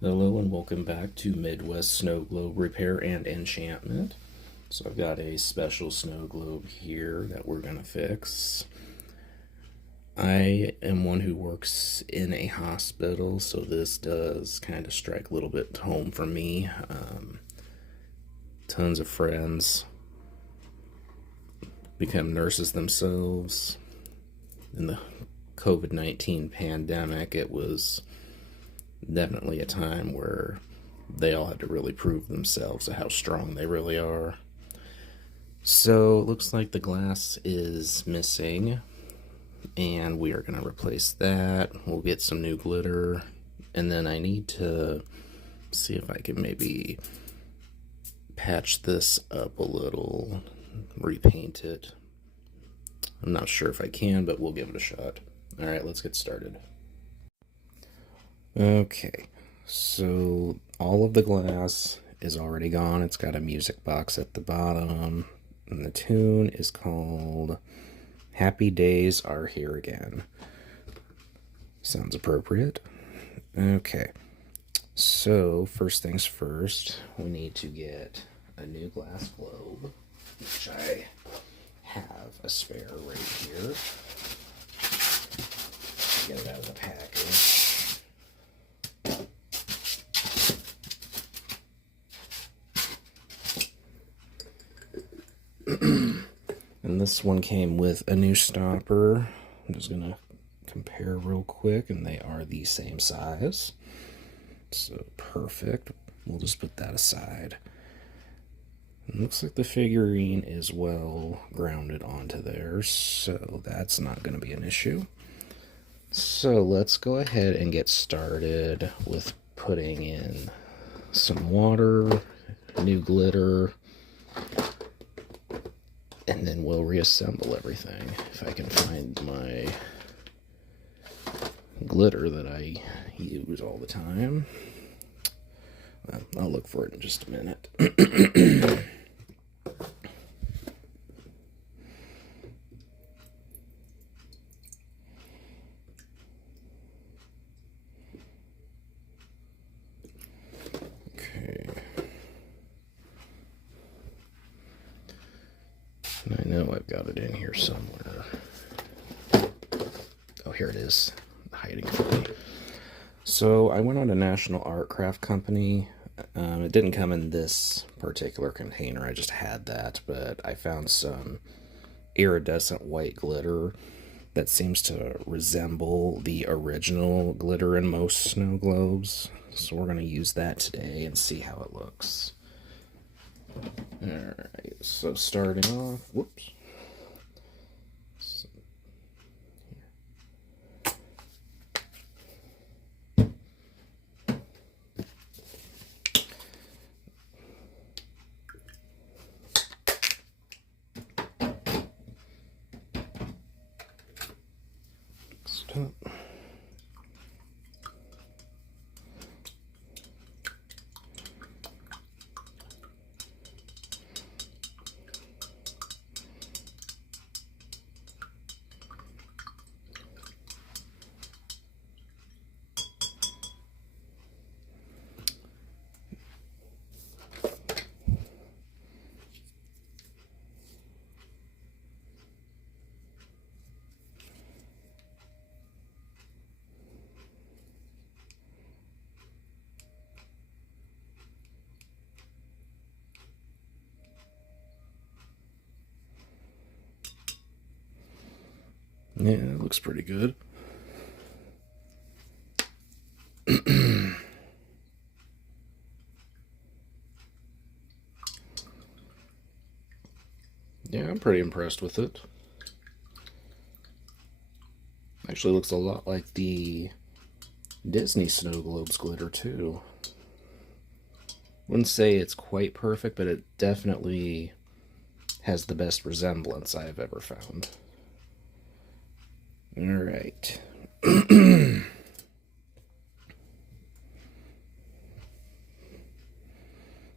Hello and welcome back to Midwest Snow Globe Repair and Enchantment. So I've got a special snow globe here that we're going to fix. I am one who works in a hospital, so this does kind of strike a little bit home for me. Tons of friends become nurses themselves. In the COVID-19 pandemic, it was definitely a time where they all had to really prove themselves of how strong they really are. So it looks like the glass is missing, and we are going to replace that. We'll get some new glitter, and then I need to see if I can maybe patch this up a little, repaint it. I'm not sure if I can, but we'll give it a shot. Alright, let's get started. Okay, so all of the glass is already gone. It's got a music box at the bottom, and the tune is called Happy Days Are Here Again. Sounds appropriate. Okay, so first things first, we need to get a new glass globe, which I have a spare right here. Get it out of the package. And this one came with a new stopper. I'm just going to compare real quick, and they are the same size. So perfect. We'll just put that aside. It looks like the figurine is well grounded onto there, so that's not going to be an issue. So let's go ahead and get started with putting in some water, new glitter, and then we'll reassemble everything. If I can find my glitter that I use all the time. Well, I'll look for it in just a minute. Okay. I know I've got it in here somewhere. Oh, here it is, hiding from me. So I went on a National Art Craft Company. It didn't come in this particular container, I just had that, but I found some iridescent white glitter that seems to resemble the original glitter in most snow globes. So we're going to use that today and see how it looks. Alright, so starting off, whoops. Stop. Yeah, it looks pretty good. Yeah, I'm pretty impressed with it. Actually looks a lot like the Disney Snow Globes glitter too. Wouldn't say it's quite perfect, but it definitely has the best resemblance I've ever found. Alright.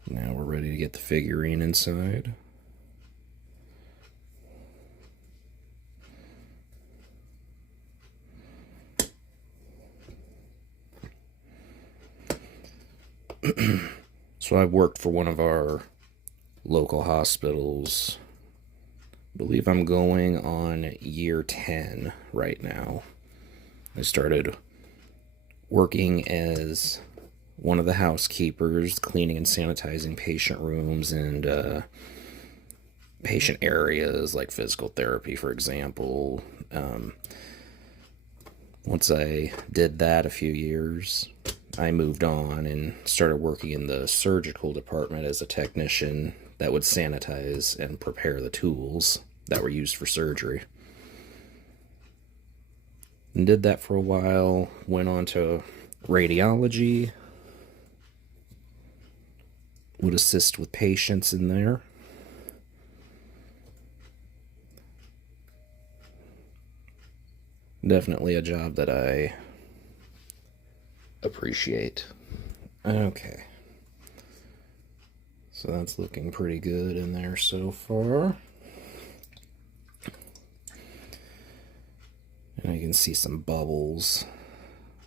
Now we're ready to get the figurine inside. So I've worked for one of our local hospitals. I believe I'm going on year 10 right now. I started working as one of the housekeepers, cleaning and sanitizing patient rooms and patient areas like physical therapy, for example. Once I did that a few years, I moved on and started working in the surgical department as a technician that would sanitize and prepare the tools that were used for surgery. And did that for a while, went on to radiology, would assist with patients in there. Definitely a job that I appreciate. Okay. So that's looking pretty good in there so far. And I can see some bubbles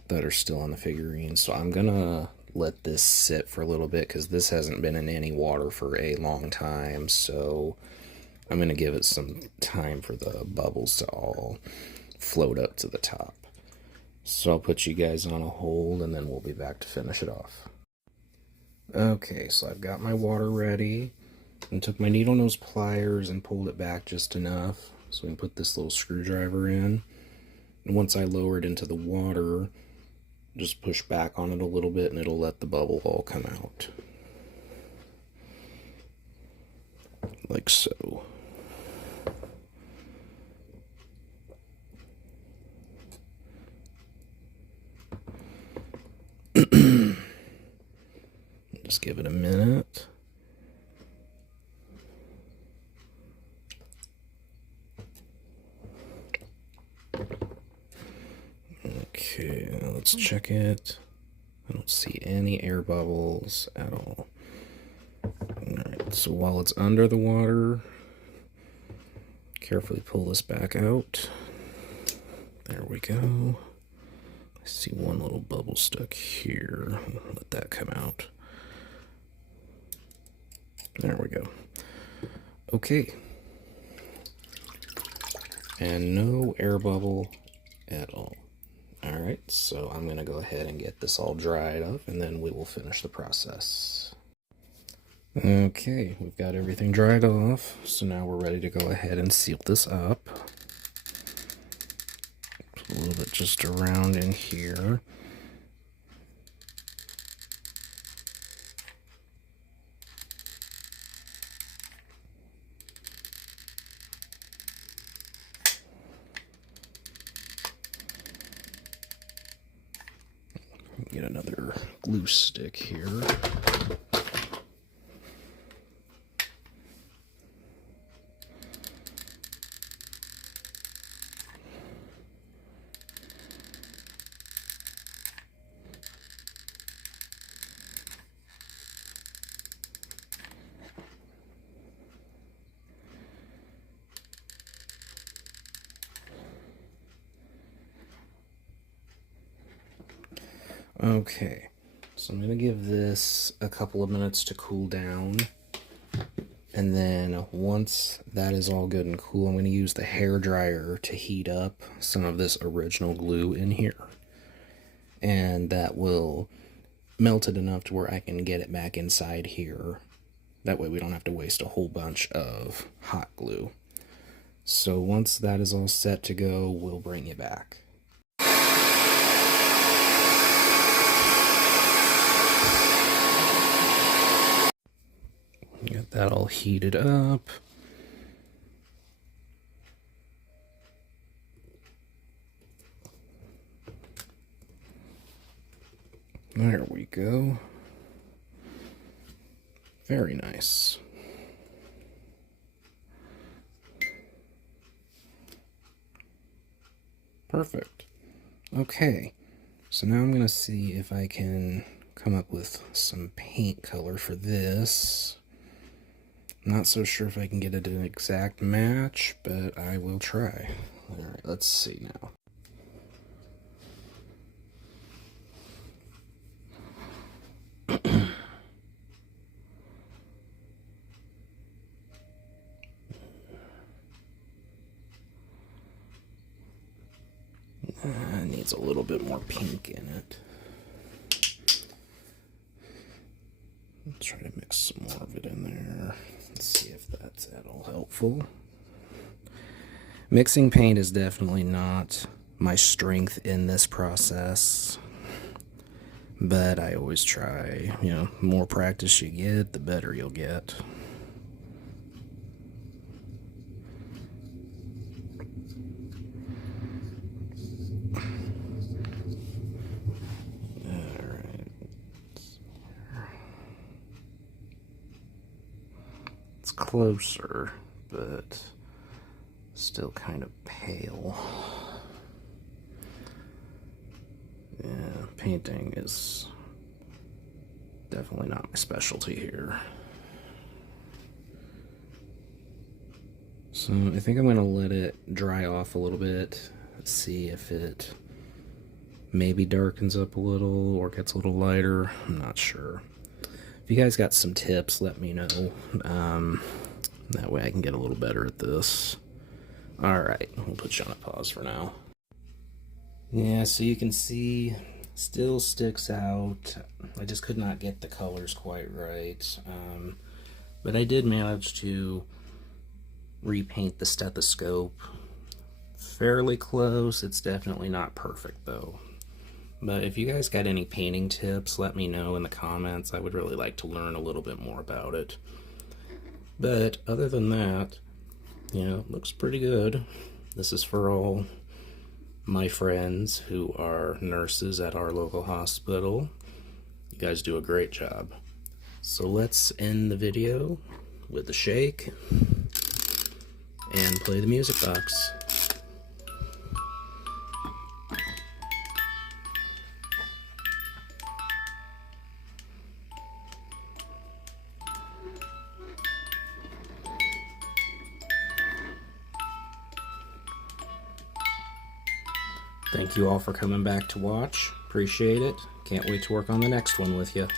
that are still on the figurine. So I'm gonna let this sit for a little bit because this hasn't been in any water for a long time. So I'm gonna give it some time for the bubbles to all float up to the top. So I'll put you guys on a hold and then we'll be back to finish it off. Okay, so I've got my water ready and took my needle nose pliers and pulled it back just enough so we can put this little screwdriver in. And once I lower it into the water, just push back on it a little bit and it'll let the bubble all come out. Like so. Just give it a minute. Okay, let's check it. I don't see any air bubbles at all. Alright, so while it's under the water, carefully pull this back out. There we go. I see one little bubble stuck here. Let that come out. There we go. Okay. And no air bubble at all. Alright, so I'm going to go ahead and get this all dried up and then we will finish the process. Okay, we've got everything dried off, so now we're ready to go ahead and seal this up. Put a little bit just around in here. Get another glue stick here. Okay, so I'm going to give this a couple of minutes to cool down. And then once that is all good and cool, I'm going to use the hair dryer to heat up some of this original glue in here. And that will melt it enough to where I can get it back inside here. That way we don't have to waste a whole bunch of hot glue. So once that is all set to go, we'll bring you back. Get that all heated up. There we go. Very nice. Perfect. Okay, so now I'm going to see if I can come up with some paint color for this. Not so sure if I can get it an exact match, but I will try. Alright, let's see now. needs a little bit more pink in it. Let's try to mix some more of it in there. Let's see if that's at all helpful. Mixing paint is definitely not my strength in this process, but I always try. You know, the more practice you get, the better you'll get. Alright. It's closer, but still kind of pale. Yeah, painting is definitely not my specialty here. So I think I'm going to let it dry off a little bit, see if it maybe darkens up a little or gets a little lighter. I'm not sure. If you guys got some tips, let me know. That way I can get a little better at this. Alright, we'll put you on a pause for now. Yeah, so you can see, still sticks out. I just could not get the colors quite right. But I did manage to repaint the stethoscope fairly close. It's definitely not perfect though. But if you guys got any painting tips, let me know in the comments. I would really like to learn a little bit more about it. But other than that, you know, it looks pretty good. This is for all my friends who are nurses at our local hospital. You guys do a great job. So let's end the video with the shake and play the music box. Thank you all for coming back to watch. Appreciate it. Can't wait to work on the next one with you.